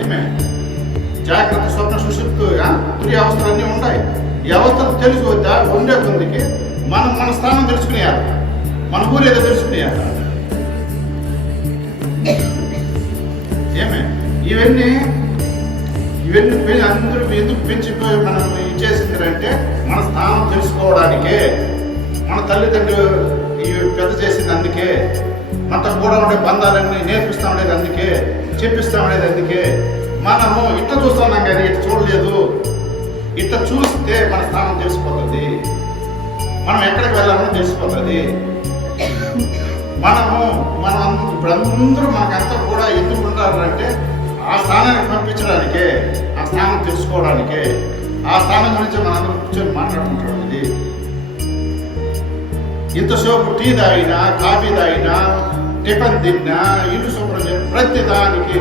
ఏమే? జాగ్రత్త స్వప్న సుశుద్ధుగా తురి అవస్థలు అన్నీ ఉన్నాయి ఈ అవస్థలు తెలుసు ఉండే కొందికి మనం మన స్థానం తెలుసుకునేయాలి. మన ఊరు ఏదో తెలుసుకునేయాలి. ఏమే? ఇవన్నీ ఇవన్నీ అందరూ ఎందుకు పెంచిపోయి మనం ఇచ్చేసిందంటే మన స్థానం తెలుసుకోవడానికే. మన తల్లిదండ్రులు ఇవి పెద్ద చేసింది అందుకే. మనతో కూడా ఉండే బంధాలన్నీ నేర్పిస్తా ఉండేది అందుకే చెప్పిస్తా ఉండేది అందుకే. మనము ఇట్లా చూస్తున్నాం కానీ ఇట్లా చూడలేదు. ఇట్లా చూస్తే మన స్థానం తెలిసిపోతుంది. మనం ఎక్కడికి వెళ్ళామో తెలిసిపోతుంది. మనము మనం ఇప్పుడు అందరూ మనకంతా కూడా ఎందుకు ఉండాలంటే ఆ స్థానాన్ని పంపించడానికే ఆ స్థానం తెలుసుకోవడానికే. ఆ స్థానం గురించి మనందరం కూర్చొని మాట్లాడుకుంటాం ఇది ఇంతసేపు టీ తాగినా కాఫీ తాగినా టిఫిన్ తిన్నా ఇల్లు శుభ్రం ప్రతి దానికి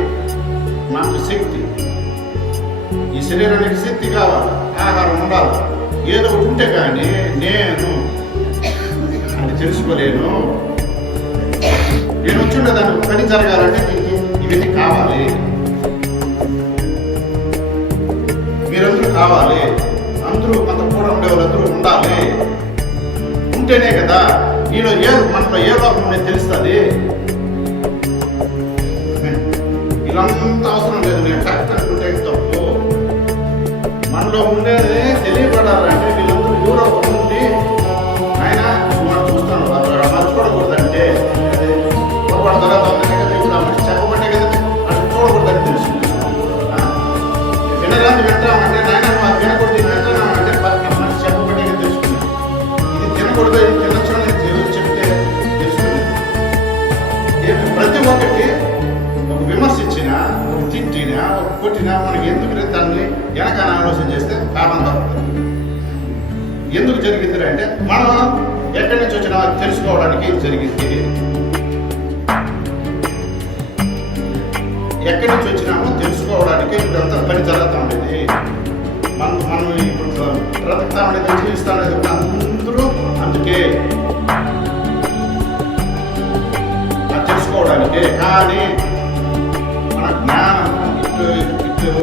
మనకు శక్తి. ఈ శరీరానికి శక్తి కావాలి ఆహారం ఉండాలి. ఏదో ఉంటే కానీ నేను అది తెలుసుకోలేను. నేను వచ్చి దానికి పని జరగాలంటే దీనికి ఇవన్నీ కావాలి. మీరందరూ కావాలి. ఉంటేనే కదా ఈలో ఏ మనలో ఏ లోపం తెలుస్తుంది. ఇది తినకూడదు ఇది దేవుడు చెప్తే ప్రతి ఒక్కటి ఒక విమర్శ ఒక తిట్టినా ఒక కొట్టినా మనకి ఎందుకు దాన్ని వెనకాల ఆలోచన చేస్తే కారణం దొరుకుతుంది. ఎందుకు జరిగింది అంటే మనం ఎక్కడి నుంచి వచ్చినా తెలుసుకోవడానికి జరిగింది. ఎక్కడి నుంచి వచ్చినామో తెలుసుకోవడానికి ఇప్పుడంతా పని జరుగుతూ ఉండేది. మనం మనం ఇప్పుడు బ్రతుకుతా ఉండేది జీవిస్తా ఉండేది అందుకే అది తెలుసుకోవడానికే కానీ